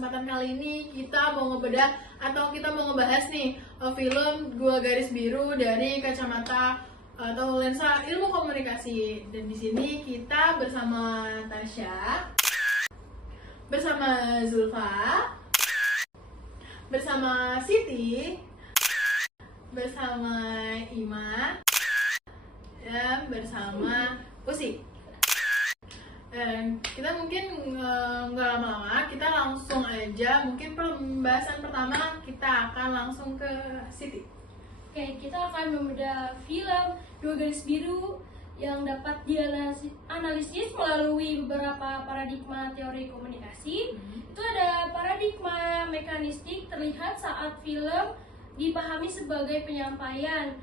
kesempatan kali ini kita mau ngebedah atau kita mau ngebahas nih film Dua Garis Biru dari kacamata atau lensa ilmu komunikasi. Dan di sini kita bersama Tasya, bersama Zulfa, bersama Siti, bersama Ima, dan bersama Usi. Kita mungkin nggak lama-lama, kita langsung aja. Mungkin pembahasan pertama kita akan langsung ke Siti. Oke, kita akan membedah film Dua Garis Biru yang dapat dianalisis melalui beberapa paradigma teori komunikasi. Itu ada paradigma mekanistik terlihat saat film dipahami sebagai penyampaian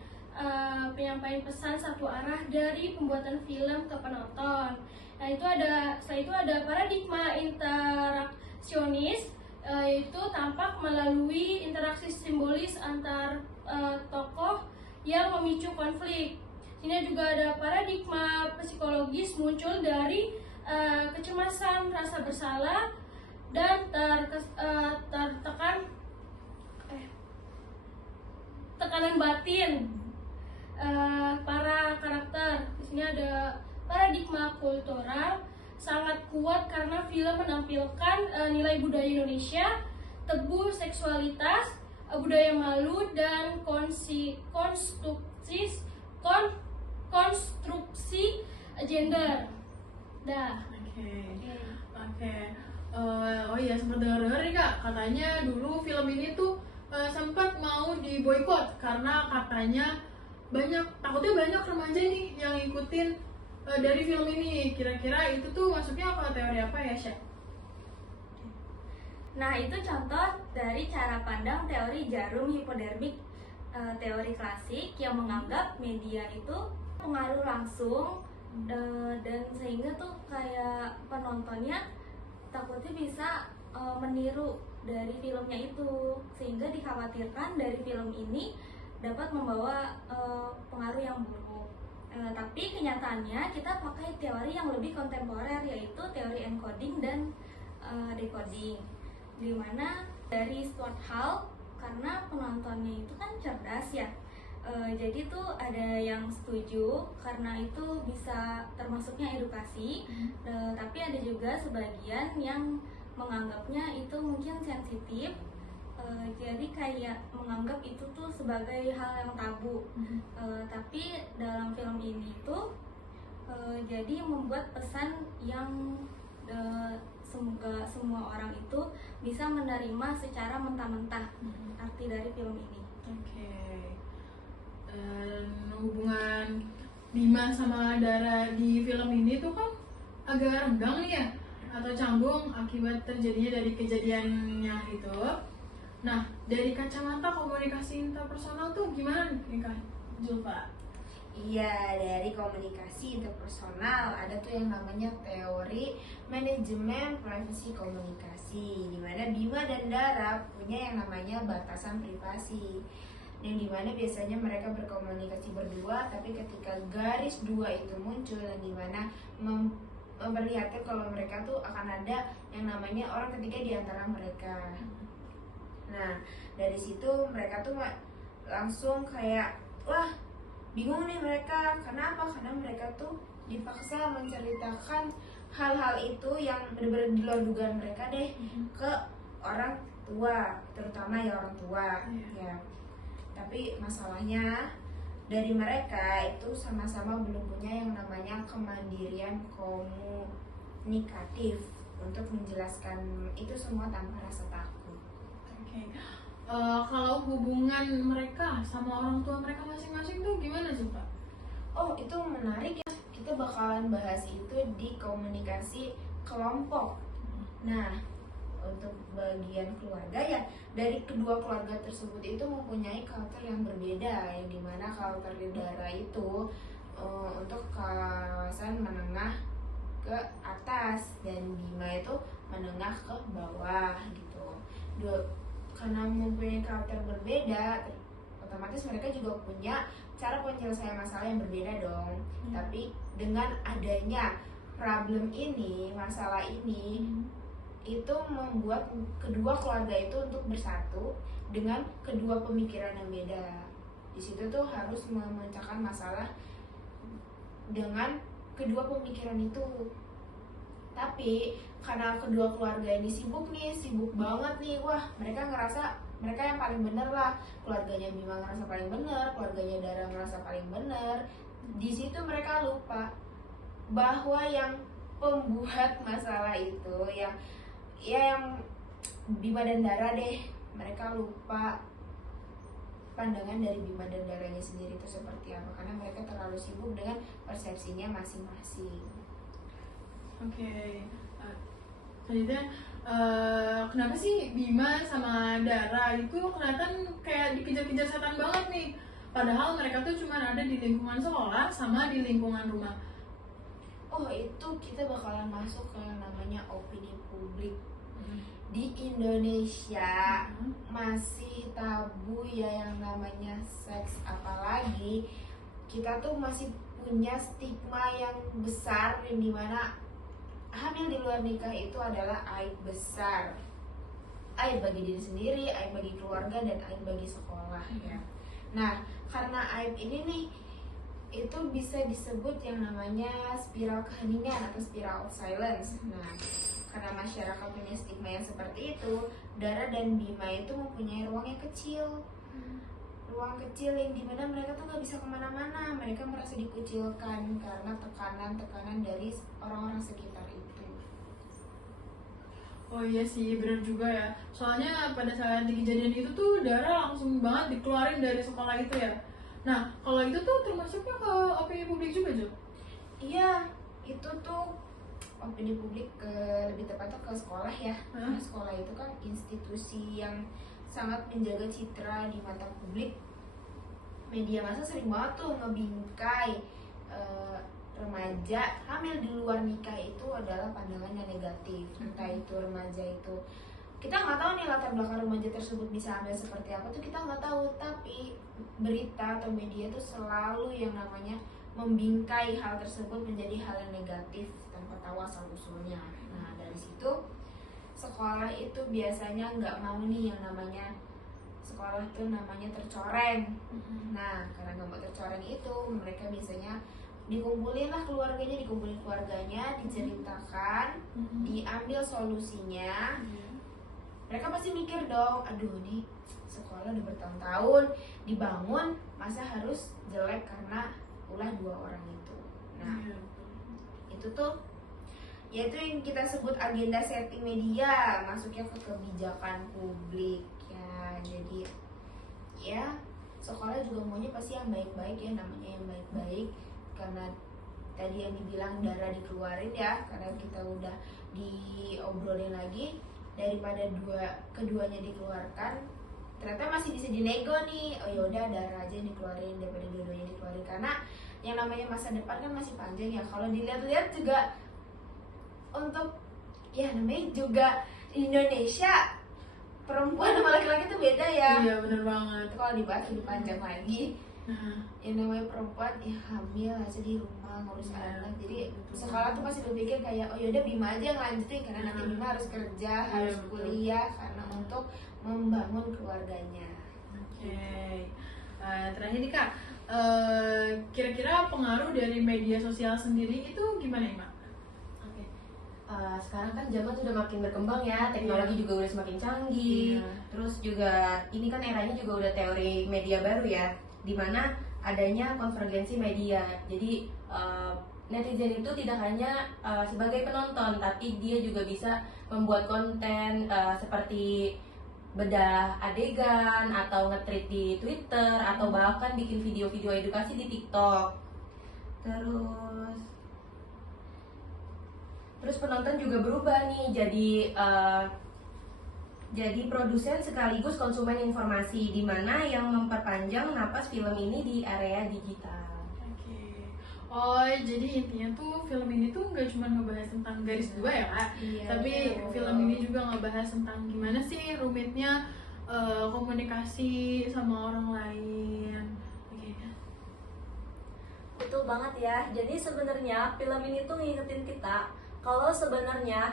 pesan satu arah dari pembuatan film ke penonton. Nah, setelah itu ada paradigma interaksionis, yaitu tampak melalui interaksi simbolis antar tokoh yang memicu konflik. Sini juga ada paradigma psikologis muncul dari kecemasan, rasa bersalah, dan tekanan batin para karakter. Di sini ada paradigma kultural sangat kuat karena film menampilkan nilai budaya Indonesia, tebu seksualitas, budaya malu, dan konstruksi gender. Oke. Oh iya, sempat dengar nih Kak, katanya dulu film ini tuh sempat mau diboykot karena katanya takutnya banyak remaja nih yang ngikutin dari film ini. Kira-kira itu tuh maksudnya apa, teori apa ya, Syah? Nah, itu contoh dari cara pandang teori jarum hipodermik, teori klasik yang menganggap media itu pengaruh langsung, dan sehingga tuh kayak penontonnya takutnya bisa meniru dari filmnya itu, sehingga dikhawatirkan dari film ini dapat membawa pengaruh yang buruk. Tapi kenyataannya kita pakai teori yang lebih kontemporer, yaitu teori encoding dan decoding, di mana dari Stuart Hall, karena penontonnya itu kan cerdas ya, jadi tuh ada yang setuju karena itu bisa termasuknya edukasi, tapi ada juga sebagian yang menganggapnya itu mungkin sensitif. Jadi kayak menganggap itu tuh sebagai hal yang tabu. Tapi dalam film ini tuh jadi membuat pesan yang semoga semua orang itu bisa menerima secara mentah-mentah arti dari film ini. Oke. Hubungan Bima sama Dara di film ini tuh kan agak renggang nih ya, atau canggung akibat terjadinya dari kejadiannya itu. Nah, dari kacamata komunikasi interpersonal tuh gimana nih Kak Zulfa? Iya, dari komunikasi interpersonal ada tuh yang namanya teori manajemen privasi komunikasi, di mana Bima dan Dara punya yang namanya batasan privasi, yang dimana biasanya mereka berkomunikasi berdua, tapi ketika garis dua itu muncul, yang dimana memperlihatkan kalau mereka tuh akan ada yang namanya orang ketiga di antara mereka. Nah, dari situ mereka tuh langsung kayak, wah, bingung nih mereka. Kenapa? Karena mereka tuh dipaksa menceritakan hal-hal itu yang benar-benar di luar dugaan mereka deh ke orang tua, terutama ya orang tua. Ya. Tapi masalahnya dari mereka itu sama-sama belum punya yang namanya kemandirian komunikatif untuk menjelaskan itu semua tanpa rasa takut. Kalau hubungan mereka sama orang tua mereka masing-masing tuh gimana sih Pak? Oh, itu menarik ya. Kita bakalan bahas itu di komunikasi kelompok. Nah, untuk bagian keluarga ya, dari kedua keluarga tersebut itu mempunyai karakter yang berbeda, yang dimana karakter Dara itu untuk kawasan menengah ke atas dan Bima itu menengah ke bawah gitu. Karena mempunyai karakter berbeda, otomatis mereka juga punya cara penyelesaian masalah yang berbeda dong. Tapi dengan adanya problem ini, masalah ini, itu membuat kedua keluarga itu untuk bersatu dengan kedua pemikiran yang beda. Di situ tuh harus memecahkan masalah dengan kedua pemikiran itu. Tapi karena kedua keluarga ini sibuk banget nih, wah mereka ngerasa mereka yang paling bener lah, keluarganya Bima ngerasa paling bener, keluarganya Dara ngerasa paling bener. Di situ mereka lupa bahwa yang pembuat masalah itu yang Bima dan Dara deh, mereka lupa pandangan dari Bima dan Daranya sendiri itu seperti apa, karena mereka terlalu sibuk dengan persepsinya masing-masing. Oke. Selanjutnya, kenapa sih Bima sama Dara itu kelihatan kayak dikejar-kejar setan banget nih? Padahal mereka tuh cuma ada di lingkungan sekolah sama di lingkungan rumah. Oh, itu kita bakalan masuk ke yang namanya opini publik. Di Indonesia masih tabu ya yang namanya seks, apalagi kita tuh masih punya stigma yang besar yang dimana hamil di luar nikah itu adalah aib besar, aib bagi diri sendiri, aib bagi keluarga, dan aib bagi sekolah ya. Nah, karena aib ini nih itu bisa disebut yang namanya spiral keheningan atau spiral of silence. Nah, karena masyarakat punya stigma yang seperti itu, Dara dan Bima itu mempunyai ruang yang kecil, ruang kecil yang dimana mereka tuh nggak bisa kemana-mana. Mereka merasa dikucilkan karena tekanan-tekanan dari orang-orang sekitar itu. Oh iya sih, benar juga ya. Soalnya pada saat kejadian itu tuh Dara langsung banget dikeluarin dari sekolah itu ya. Nah, kalau itu tuh termasuknya ke opini publik juga, Jo? Iya, itu tuh opini publik, lebih tepatnya ke sekolah ya. Karena sekolah itu kan institusi yang sangat menjaga citra di mata publik. Media massa sering banget tuh ngebingkai remaja hamil di luar nikah itu adalah pandangan yang negatif. Entah itu remaja itu, kita nggak tahu nih latar belakang remaja tersebut bisa hamil seperti apa tuh kita nggak tahu, tapi berita atau media tuh selalu yang namanya membingkai hal tersebut menjadi hal yang negatif tanpa tahu asal usulnya. Nah, dari situ sekolah itu biasanya nggak mau nih yang namanya sekolah tuh namanya tercoreng. Nah, karena nggak mau tercoreng itu, mereka biasanya dikumpulin keluarganya, diceritakan, diambil solusinya. Mereka pasti mikir dong, aduh nih sekolah udah bertahun-tahun dibangun, masa harus jelek karena ulah dua orang itu. Nah, itu tuh yaitu yang kita sebut agenda setting media, masuknya ke kebijakan publik ya. Jadi ya sekolah juga maunya pasti yang baik-baik ya, namanya yang baik-baik. Karena tadi yang dibilang Dara dikeluarin ya, karena kita udah diobrolin lagi, daripada keduanya dikeluarkan ternyata masih bisa dinego nih. Oh yaudah Dara aja yang dikeluarin daripada dua-duanya dikeluarin, karena yang namanya masa depan kan masih panjang ya. Kalau dilihat-lihat juga untuk ya namanya juga Indonesia perempuan sama laki-laki itu beda ya. Iya benar banget. Kalau dibahas lebih panjang lagi. Yang namanya perempuan ya hamil aja di rumah ngurus anak, jadi sekolah tuh pasti berpikir kayak oh yaudah Bima aja yang lanjutin karena nanti Bima harus kerja, harus kuliah karena untuk membangun keluarganya. Oke. Terakhir nih Kak, kira-kira pengaruh dari media sosial sendiri itu gimana ya, Mak? Sekarang kan zaman sudah makin berkembang ya, teknologi juga udah semakin canggih. Terus juga ini kan eranya juga udah teori media baru ya, dimana adanya konvergensi media. Jadi netizen itu tidak hanya sebagai penonton, tapi dia juga bisa membuat konten seperti bedah adegan atau nge-tweet di Twitter atau bahkan bikin video-video edukasi di TikTok. Terus penonton juga berubah nih jadi produsen sekaligus konsumen informasi, di mana yang memperpanjang napas film ini di area digital. Oke. Oh, jadi intinya tuh film ini tuh nggak cuma ngebahas tentang garis dua ya Kak, tapi film ini juga ngebahas tentang gimana sih rumitnya komunikasi sama orang lain. Oke. Betul banget ya. Jadi sebenarnya film ini tuh ngingetin kita kalau sebenarnya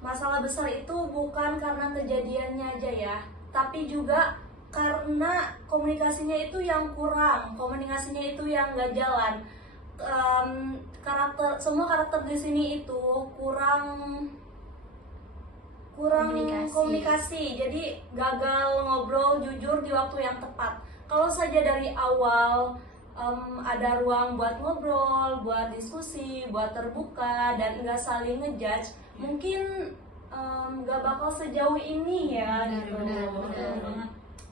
masalah besar itu bukan karena kejadiannya aja ya, tapi juga karena komunikasinya itu yang kurang, komunikasinya itu yang nggak jalan. Semua karakter di sini itu kurang komunikasi, jadi gagal ngobrol jujur di waktu yang tepat. Kalau saja dari awal ada ruang buat ngobrol, buat diskusi, buat terbuka dan nggak saling ngejudge, mungkin nggak bakal sejauh ini ya. Benar banget.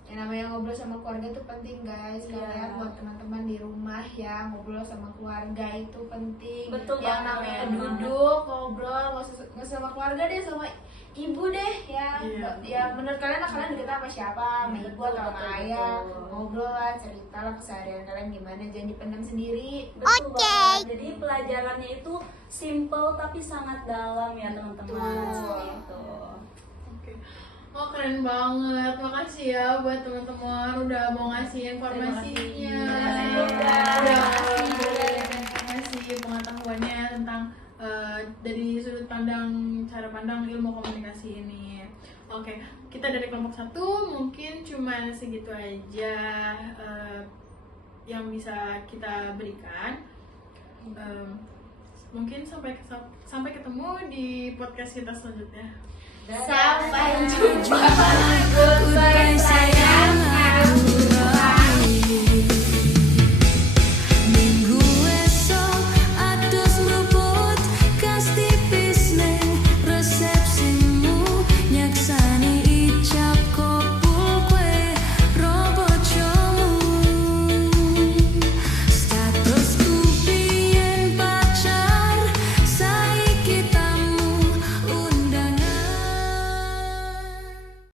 Yang namanya ngobrol sama keluarga itu penting guys. Kalian buat teman-teman di rumah ya, ngobrol sama keluarga itu penting. Betul Yang banget. namanya duduk ngobrol nggak usah sama keluarga deh, sama ibu deh ya. Ya menurut kalian kalian deket sama siapa? Sama ibu atau sama ayah? Ngobrol lah, cerita lah keseharian kalian gimana, jangan dipendam sendiri. Betul banget. Jadi pelajarannya itu simple tapi sangat dalam ya teman-teman. Seperti itu. Oke. Oh keren banget, makasih ya buat teman-teman udah mau ngasih informasinya, udah ngasih pengetahuannya tentang dari sudut pandang, cara pandang ilmu komunikasi ini. Oke, kita dari kelompok 1 mungkin cuma segitu aja yang bisa kita berikan. Mungkin sampai ketemu di podcast kita selanjutnya. Sampai jumpa. Goodbye saya.